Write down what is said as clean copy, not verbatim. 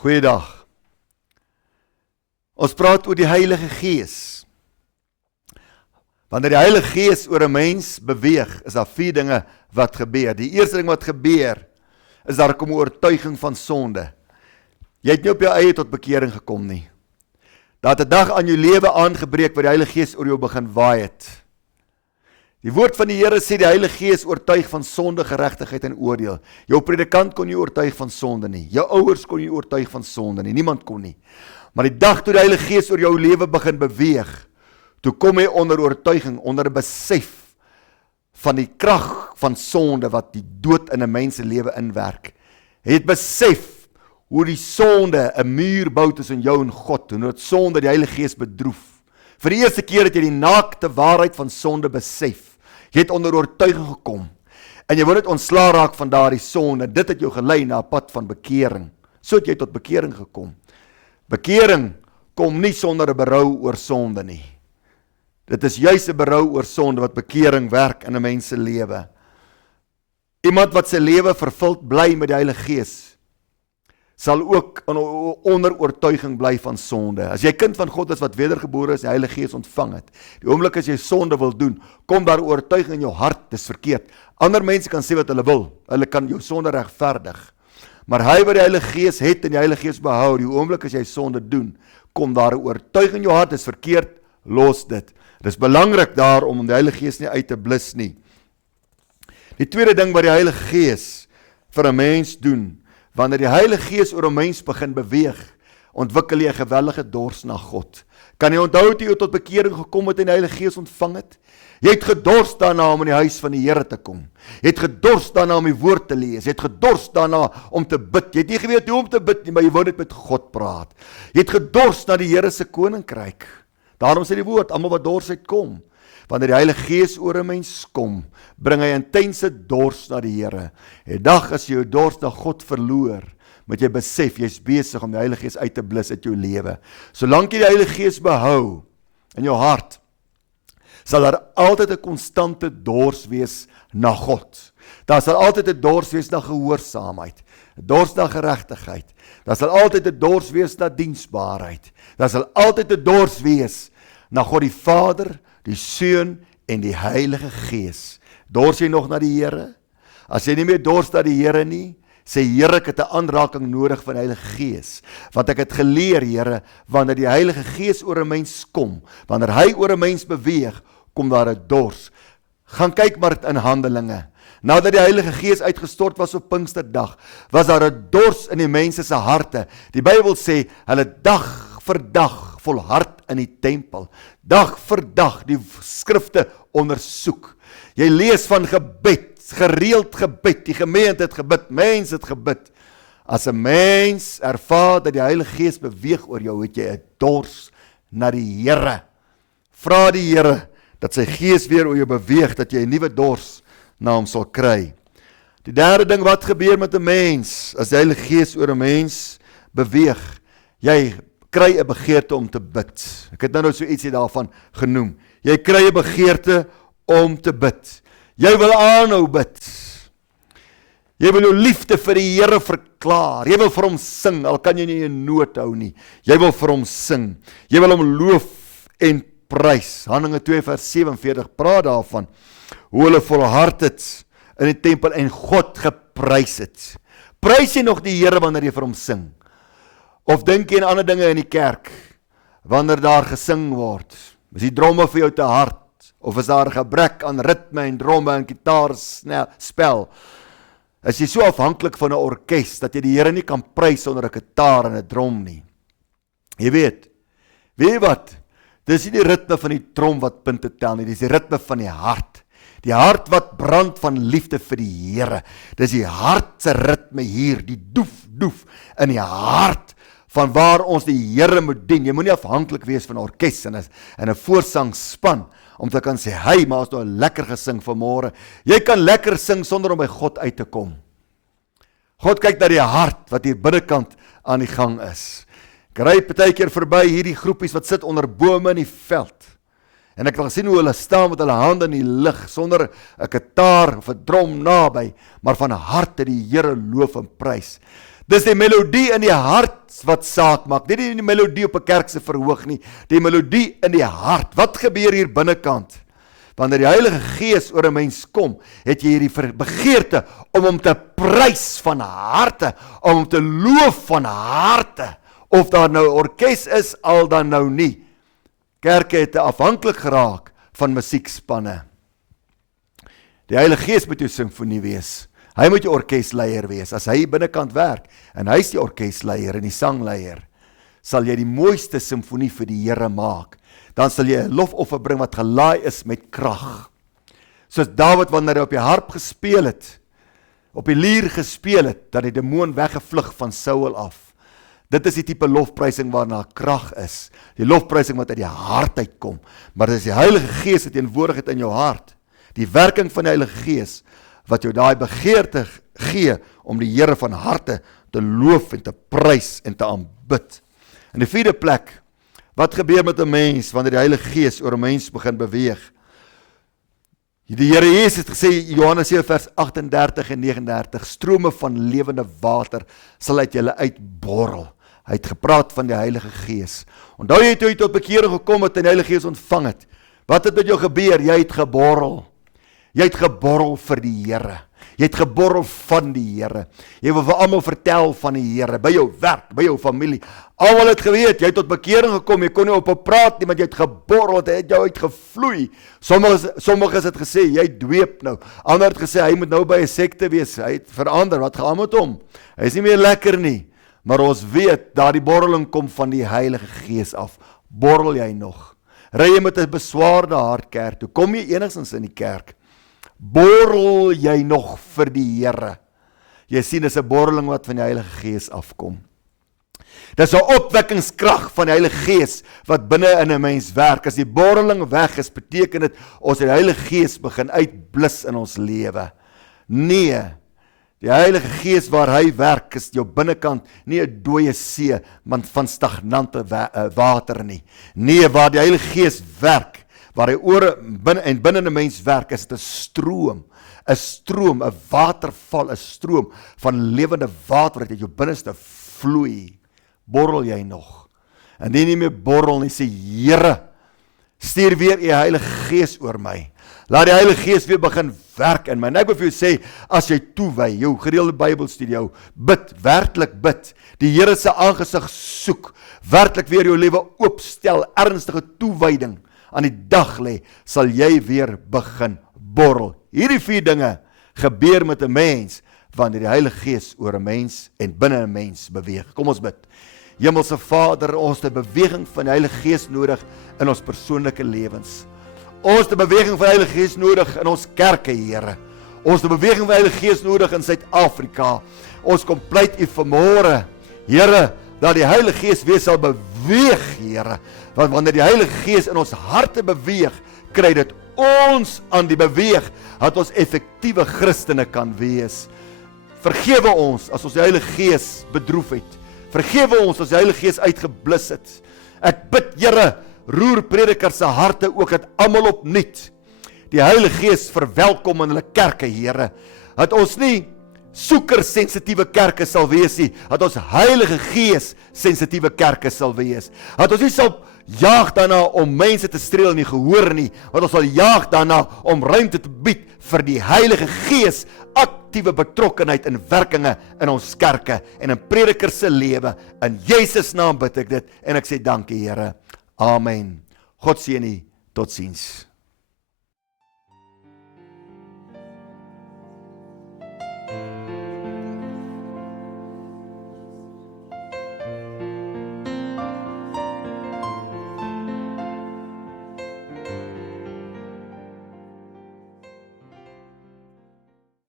Goeiedag. Ons praat oor die Heilige Gees. Wanneer die Heilige Gees oor 'n mens beweeg, is daar 4 dinge wat gebeur. Die eerste ding wat gebeur, is daar kom 'n oortuiging van sonde. Jy het nie op jou eie tot bekering gekom nie. Daar het 'n dag aan jou lewe aangebreek waar die Heilige Gees oor jou begin waai het. Die woord van die Here sê die Heilige Gees oortuig van sonde, geregtigheid en oordeel. Jou predikant kon nie oortuig van sonde nie. Jou ouers kon nie oortuig van sonde nie. Niemand kon nie. Maar die dag toe die Heilige Gees oor jou lewe begin beweeg, toe kom hy onder oortuiging, onder 'n besef van die krag van sonde wat die dood in 'n mens se lewe inwerk. Hy het besef hoe die sonde 'n muur bou tussen jou en God, hoe dit sonde die Heilige Gees bedroef. Vir die eerste keer het jy die naakte waarheid van sonde besef. Jy het onder oortuiging gekom, en jy wil net ontslaa raak van daardie sonde. Dit het jou gelei na 'n pad van bekering. So het jy tot bekering gekom. Bekering kom nie sonder 'n berou oor sonde nie. Dit is juis 'n berou oor sonde wat bekering werk in 'n mens se lewe. Iemand wat sy lewe vervuld bly met die Heilige Gees, sal ook onder oortuiging bly van sonde. As jy kind van God is wat wedergebore is, die Heilige Gees ontvang het, die oomblik as jy sonde wil doen, kom daar oortuiging in jou hart, dis verkeerd. Ander mense kan sê wat hulle wil, hulle kan jou sonde regverdig. Maar hy wat die Heilige Gees het en die Heilige Gees behou, die oomblik as jy sonde doen, kom daar 'n oortuiging in jou hart, dis verkeerd, los dit. Dit is belangrik daarom om die Heilige Gees nie uit te blus nie. Die tweede ding wat die Heilige Gees vir 'n mens doen, wanneer die Heilige Gees oor 'n mens begin beweeg, ontwikkel jy 'n geweldige dors na God. Kan jy onthou toe jy tot bekering gekom het en die Heilige Gees ontvang het? Jy het gedors daarna om in die huis van die Here te kom. Jy het gedors daarna om die woord te lees. Jy het gedors daarna om te bid. Jy het nie geweet hoe om te bid nie, maar jy wou net met God praat. Jy het gedors na die Here se koninkryk. Daarom sê die woord, almal wat dors het kom. Wanneer die Heilige Gees oor 'n mens kom, bring hy intense dors na die Here. 'n Dag as jy jou dors na God verloor, moet jy besef, jy's besig om die Heilige Gees uit te blus uit jou lewe. Solank jy die Heilige Gees behou in jou hart, sal daar altyd 'n konstante dors wees na God. Daar sal altyd 'n dors wees na gehoorsaamheid, 'n dors na geregtigheid. Daar sal altyd 'n dors wees na diensbaarheid. Daar sal altyd 'n dors wees na God die Vader, die Seun en die Heilige Gees. Dors jy nog na die Here? As jy nie meer dors na die Here nie, sê Here, ek het 'n aanraking nodig van die Heilige Gees. Want ek het geleer, Here, wanneer die Heilige Gees oor 'n mens kom, wanneer hy oor 'n mens beweeg, kom daar 'n dors. Gaan kyk maar in Handelinge. Nadat die Heilige Gees uitgestort was op Pinksterdag, was daar 'n dors in die mense se harte. Die Bybel sê, hulle dag vir dag volhard in die tempel. Dag vir dag die skrifte ondersoek. Jy lees van gebed, gereeld gebed, die gemeente het gebid, mense het gebid. As 'n mens ervaar dat die Heilige Gees beweeg oor jou, het jy 'n dors na die Here. Vra die Here dat sy Gees weer oor jou beweeg, dat jy 'n nuwe dors na hom sal kry. Die derde ding wat gebeur met 'n mens, as die Heilige Gees oor 'n mens beweeg, jy kry 'n begeerte om te bid. Ek het nou so ietsie daarvan genoem. Jy kry 'n begeerte om te bid. Jy wil aanhou bid. Jy wil jou liefde vir die Here verklaar. Jy wil vir hom sing, al kan jy nie 'n noot hou nie. Jy wil vir hom sing. Jy wil hom loof en prys. Handelinge 2 vers 47 praat daarvan hoe hulle volhard het in die tempel en God geprys het. Prys jy nog die Here wanneer jy vir hom sing? Of dink jy aan ander dinge in die kerk, wanneer daar gesing word? Is die dromme vir jou te hard? Of is daar 'n gebrek aan ritme en dromme en gitaarspel? Is jy so afhanklik van 'n orkes, dat jy die Here nie kan prys sonder 'n gitaar en 'n drom nie? Jy weet wat? Dis nie die ritme van die trom wat punte tel nie, dis die ritme van die hart. Die hart wat brand van liefde vir die Here. Dis die hart se ritme hier, die doef in die hart van waar ons die Here moet dien. Jy moenie afhanklik wees van 'n orkes en 'n voorsangspan om te kan sê, hey, maar ons nou lekker gesing vanmôre. Jy kan lekker sing sonder om by God uit te kom. God kyk na die hart wat hier binnekant aan die gang is. Ek ry partykeer verby hierdie groepies wat sit onder bome in die veld. En ek het gesien hoe hulle staan met hulle hande in die lug, sonder 'n gitaar of 'n drom naby, maar van harte die Here loof en prys. Dis die melodie in die hart wat saak maak, nie die melodie op 'n kerk se verhoog nie, die melodie in die hart. Wat gebeur hier binnekant? Wanneer die Heilige Gees oor 'n mens kom, het jy hierdie begeerte om hom te prys van harte, om hom te loof van harte, of daar nou orkes is, al dan nou nie. Kerke het afhanklik geraak van musiekspanne. Die Heilige Gees moet jou simfonie wees. Hy moet jou orkesleier wees. As hy binnekant werk, en hy is die orkesleier en die sangleier, sal jy die mooiste simfonie vir die Here maak. Dan sal jy 'n lofoffer bring wat gelaai is met krag. Soos Dawid wanneer hy op die harp gespeel het, op die lier gespeel het, dat die demoon weggevlug van Saul af. Dit is die tipe lofprysing waarna krag is. Die lofprysing wat uit die hart uitkom. Maar dit is die Heilige Gees wat teenwoordig in jou hart. Die werking van die Heilige Gees wat jou daai begeerte gee om die Here van harte te loof en te prys en te aanbid. In die vierde plek, wat gebeur met 'n mens wanneer die Heilige Gees oor 'n mens begin beweeg? Die Here Jesus het gesê, Johannes 7 vers 38 en 39, strome van lewende water sal uit julle uitborrel. Hy het gepraat van die Heilige Gees. Onthou jy toe jy tot bekering gekom het en die Heilige Gees ontvang het? Wat het met jou gebeur? Jy het geborrel. Jy het geborrel vir die Here. Jy het geborrel van die Here. Jy wil vir almal vertel van die Here, by jou werk, by jou familie. Almal het geweet, jy het tot bekering gekom, jy kon nie op 'n praat nie, want jy het geborrel, het jou uitgevloei. Sommiges het gesê, jy dweep nou. Ander het gesê, hy moet nou by 'n sekte wees, hy het verander, wat gaan met hom? Hy is nie meer lekker nie. Maar ons weet, daardie borreling kom van die Heilige Gees af. Borrel jy nog? Ry jy met 'n beswaarde hart kerk toe? Kom jy enigstens in die kerk? Borrel jy nog vir die Here? Jy sien, dis 'n borreling wat van die Heilige Gees afkom. Dis 'n opwekkingskrag van die Heilige Gees wat binne in 'n mens werk. As die borreling weg is, beteken dit ons het die Heilige Gees begin uitblus in ons lewe. Nee, die Heilige Gees waar hy werk is jou binnekant nie 'n dooie see van stagnante water nie. Nee, waar die Heilige Gees werk, waar hy binne 'n mens werk, is dit 'n stroom, 'n waterval, 'n stroom van lewende water wat uit jou binneste vloei. Borrel jy nog? En nie meer borrel nie, sê Here, stuur weer u Heilige Gees oor my. Laat die Heilige Gees weer begin werk in my. En ek wil vir jou sê, as jy toewy, jou gereelde Bybelstudie, jou bid, werklik bid, die Here se aangesig soek, werklik weer jou lewe oopstel, ernstige toewyding aan die dag lê, sal jy weer begin borrel. Hierdie 4 dinge gebeur met 'n mens wanneer die Heilige Gees oor 'n mens en binne 'n mens beweeg. Kom ons bid. Hemelse Vader, ons het 'n beweging van die Heilige Gees nodig in ons persoonlike lewens. Ons het 'n beweging van die Heilige Gees nodig in ons kerke, Here. Ons het 'n beweging van die Heilige Gees nodig in Suid-Afrika. Ons kom pleit U vanmôre, Here, dat die Heilige Gees weer sal beweeg, Here. Want wanneer die Heilige Gees in ons harte beweeg, kry dit ons aan die beweeg, dat ons effektiewe Christene kan wees. Vergewe ons as ons die Heilige Gees bedroef het. Vergewe ons as die Heilige Gees uitgeblus het. Ek bid, Here, roer predikers se harte ook, dat almal opnuut die Heilige Gees verwelkom in hulle kerke, Here. Dat ons nie soeker-sensitiewe kerke sal wees nie, dat ons Heilige Gees sensitiewe kerke sal wees. Dat ons nie sal jaag daarna om mense te streel in die gehoor nie, want ons sal jaag daarna om ruimte te bied vir die Heilige Gees, aktiewe betrokkenheid in werkinge in ons kerke en in predikers se lewe. In Jesus naam bid ek dit en ek sê dankie, Here. Amen. God seën u. Totsiens.